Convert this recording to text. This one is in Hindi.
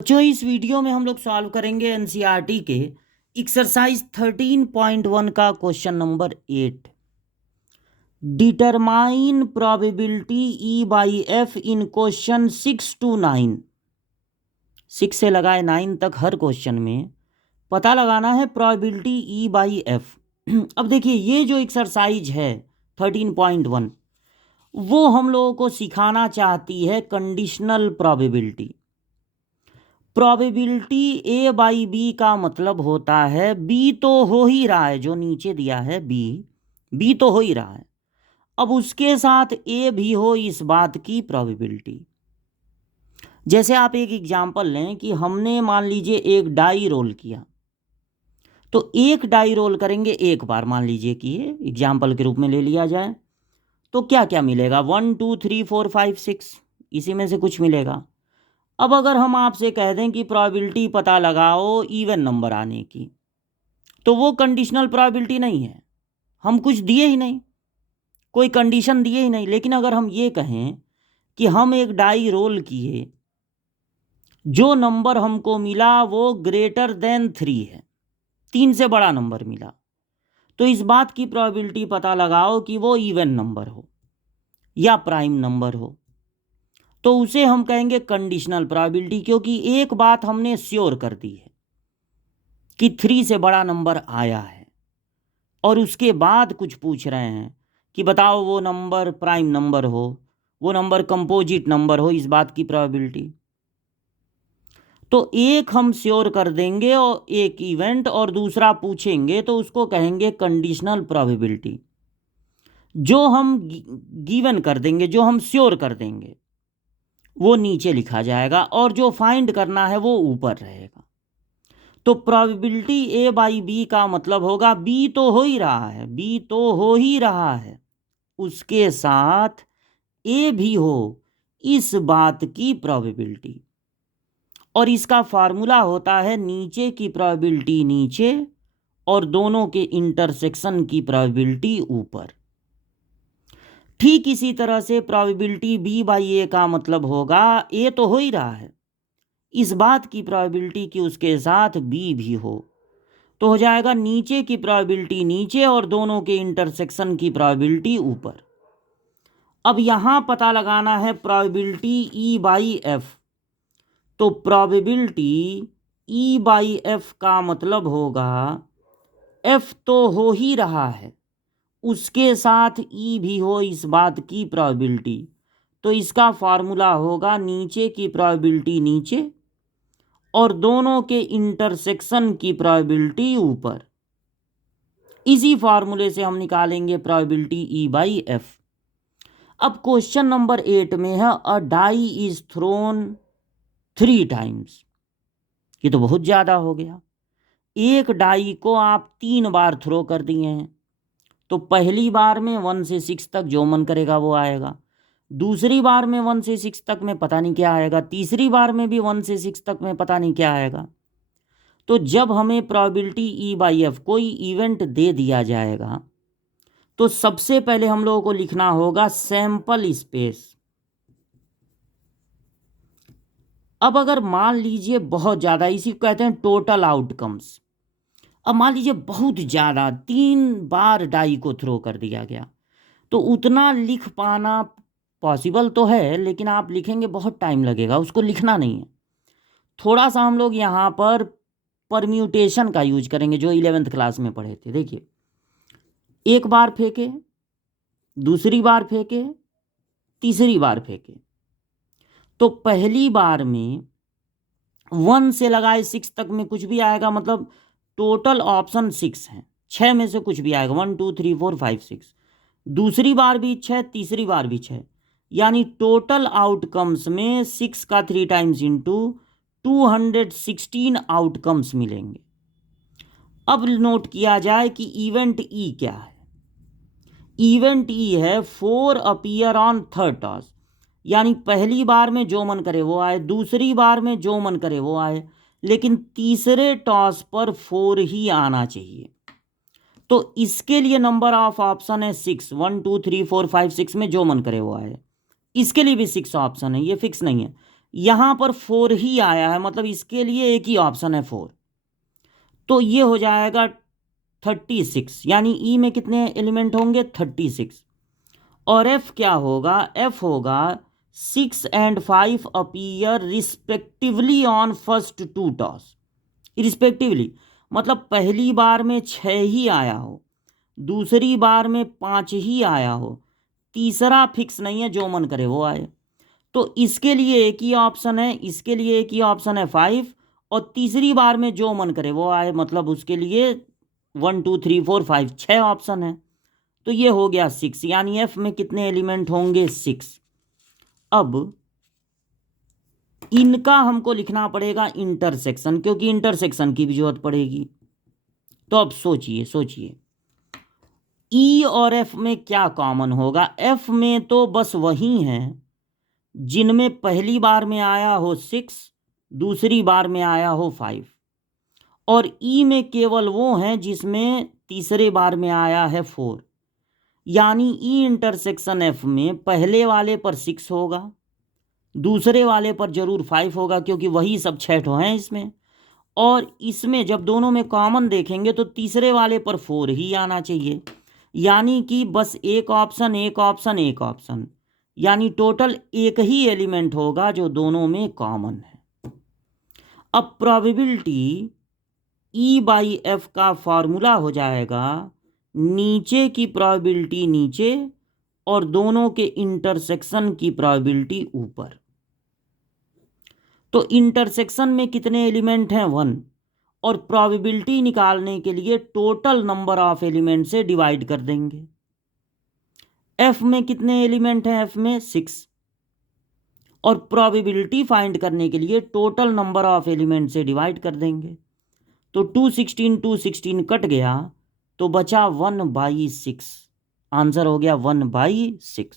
जो इस वीडियो में हम लोग सॉल्व करेंगे एनसीईआरटी के एक्सरसाइज 13.1 का question number 8। Determine probability E by F in question 6 to 9। 6 से लगाए 9 तक हर क्वेश्चन में पता लगाना है प्रोबेबिलिटी ई बाई एफ। अब देखिए ये जो एक्सरसाइज है 13.1 वो हम लोगों को सिखाना चाहती है conditional probability. Probability A by B का मतलब होता है बी तो हो ही रहा है, जो नीचे दिया है बी तो हो ही रहा है, अब उसके साथ ए भी हो इस बात की प्रोबेबिलिटी। जैसे आप एक एग्जांपल लें कि हमने मान लीजिए एक डाई रोल किया, तो एक डाई रोल करेंगे एक बार, मान लीजिए कि ये एग्जाम्पल के रूप में ले लिया जाए, तो क्या क्या मिलेगा 1 2 3 4 5 6, इसी में से कुछ मिलेगा। अब अगर हम आपसे कह दें कि प्रोबेबिलिटी पता लगाओ इवन नंबर आने की, तो वो कंडीशनल प्रोबेबिलिटी नहीं है, हम कुछ दिए ही नहीं, कोई कंडीशन दिए ही नहीं। लेकिन अगर हम ये कहें कि हम एक डाई रोल किए, जो नंबर हमको मिला वो ग्रेटर देन 3 है, 3 से बड़ा नंबर मिला, तो इस बात की प्रोबेबिलिटी पता लगाओ कि वो इवन नंबर हो या प्राइम नंबर हो, तो उसे हम कहेंगे कंडीशनल प्रोबेबिलिटी। क्योंकि एक बात हमने श्योर कर दी है कि 3 से बड़ा नंबर आया है, और उसके बाद कुछ पूछ रहे हैं कि बताओ वो नंबर प्राइम नंबर हो, वो नंबर कंपोजिट नंबर हो, इस बात की प्रोबेबिलिटी। तो एक हम श्योर कर देंगे और एक इवेंट, और दूसरा पूछेंगे तो उसको कहेंगे कंडीशनल प्रोबेबिलिटी। जो हम गिवन कर देंगे, जो हम श्योर कर देंगे, वो नीचे लिखा जाएगा, और जो फाइंड करना है वो ऊपर रहेगा। तो प्रोबेबिलिटी ए बाई बी का मतलब होगा बी तो हो ही रहा है, बी तो हो ही रहा है, उसके साथ ए भी हो इस बात की प्रोबेबिलिटी। और इसका फार्मूला होता है नीचे की प्रोबेबिलिटी नीचे और दोनों के इंटरसेक्शन की प्रोबेबिलिटी ऊपर। ठीक इसी तरह से प्रोबेबिलिटी बी बाई ए का मतलब होगा ए तो हो ही रहा है, इस बात की प्रोबेबिलिटी कि उसके साथ बी भी हो, तो हो जाएगा नीचे की प्रोबेबिलिटी नीचे और दोनों के इंटरसेक्शन की प्रोबेबिलिटी ऊपर। अब यहां पता लगाना है प्रोबेबिलिटी ई बाई एफ, तो प्रोबेबिलिटी ई बाई एफ का मतलब होगा एफ तो हो ही रहा है, उसके साथ ई भी हो इस बात की प्रोबेबिलिटी। तो इसका फार्मूला होगा नीचे की प्रोबेबिलिटी नीचे और दोनों के इंटरसेक्शन की प्रोबेबिलिटी ऊपर। इसी फार्मूले से हम निकालेंगे प्रोबेबिलिटी ई बाई एफ। अब क्वेश्चन नंबर 8 में है अ डाई इज थ्रोन 3 टाइम्स। ये तो बहुत ज़्यादा हो गया, एक डाई को आप 3 बार थ्रो कर दिए हैं, तो पहली बार में 1 से 6 तक जो मन करेगा वो आएगा, दूसरी बार में 1 से 6 तक में पता नहीं क्या आएगा, तीसरी बार में भी 1 से 6 तक में पता नहीं क्या आएगा। तो जब हमें प्रोबेबिलिटी ई बाई एफ कोई इवेंट दे दिया जाएगा, तो सबसे पहले हम लोगों को लिखना होगा सैंपल स्पेस। अब अगर मान लीजिए बहुत ज़्यादा, इसी को कहते हैं टोटल आउटकम्स। अब मान लीजिए बहुत ज़्यादा 3 बार डाई को थ्रो कर दिया गया, तो उतना लिख पाना पॉसिबल तो है, लेकिन आप लिखेंगे बहुत टाइम लगेगा, उसको लिखना नहीं है। थोड़ा सा हम लोग यहाँ पर परम्यूटेशन का यूज करेंगे, जो 11th क्लास में पढ़े थे। देखिए, एक बार फेंके, दूसरी बार फेंके, तीसरी बार फेंके, तो पहली बार में 1 से लगाए 6 तक में कुछ भी आएगा, मतलब टोटल ऑप्शन 6 हैं, 6 में से कुछ भी आएगा, 1 2 3 4 5 6। दूसरी बार भी 6, तीसरी बार भी 6, यानी टोटल आउटकम्स में 6 का 3 टाइम्स इंटू 216 आउटकम्स मिलेंगे। अब नोट किया जाए कि इवेंट ई क्या है। इवेंट ई है 4 अपीयर ऑन थर्ड टॉस, यानी पहली बार में जो मन करे वो आए, दूसरी बार में जो मन करे वो आए, लेकिन तीसरे टॉस पर 4 ही आना चाहिए। तो इसके लिए नंबर ऑफ ऑप्शन है 6, 1 2 3 4 5 6 में जो मन करे वो आए। इसके लिए भी 6 ऑप्शन है, ये फिक्स नहीं है, यहाँ पर 4 ही आया है, मतलब इसके लिए एक ही ऑप्शन है 4। तो ये हो जाएगा 36, यानी ई में कितने एलिमेंट होंगे 36। और एफ क्या होगा, एफ होगा 6 and 5 appear respectively on first two toss. Respectively मतलब पहली बार में 6 ही आया हो, दूसरी बार में 5 ही आया हो, तीसरा फिक्स नहीं है, जो मन करे वो आए। तो इसके लिए एक ही ऑप्शन है, इसके लिए एक ही ऑप्शन है 5, और तीसरी बार में जो मन करे वो आए, मतलब उसके लिए 1 2 3 4 5 6 ऑप्शन है। तो ये हो गया 6, यानी एफ में कितने एलिमेंट होंगे 6। अब इनका हमको लिखना पड़ेगा इंटरसेक्शन, क्योंकि इंटरसेक्शन की भी जरूरत पड़ेगी। तो अब सोचिए सोचिए, ई और एफ में क्या कॉमन होगा। एफ में तो बस वही है जिनमें पहली बार में आया हो 6, दूसरी बार में आया हो 5, और ई में केवल वो हैं जिसमें तीसरे बार में आया है 4। यानी ई इंटरसेक्शन एफ में पहले वाले पर 6 होगा, दूसरे वाले पर जरूर 5 होगा, क्योंकि वही सब 6 ठो हैं इसमें। और इसमें जब दोनों में कॉमन देखेंगे तो तीसरे वाले पर 4 ही आना चाहिए, यानी कि बस एक ऑप्शन एक ऑप्शन एक ऑप्शन, यानी टोटल एक ही एलिमेंट होगा जो दोनों में कॉमन है। अब प्रोबेबिलिटी ई बाई एफ का फॉर्मूला हो जाएगा नीचे की प्रोबेबिलिटी नीचे और दोनों के इंटरसेक्शन की प्रोबेबिलिटी ऊपर। तो इंटरसेक्शन में कितने एलिमेंट हैं 1, और प्रोबेबिलिटी निकालने के लिए टोटल नंबर ऑफ एलिमेंट से डिवाइड कर देंगे। एफ में कितने एलिमेंट हैं, एफ में 6, और प्रोबेबिलिटी फाइंड करने के लिए टोटल नंबर ऑफ एलिमेंट से डिवाइड कर देंगे। तो 216 कट गया तो बचा 1/6, आंसर हो गया 1/6।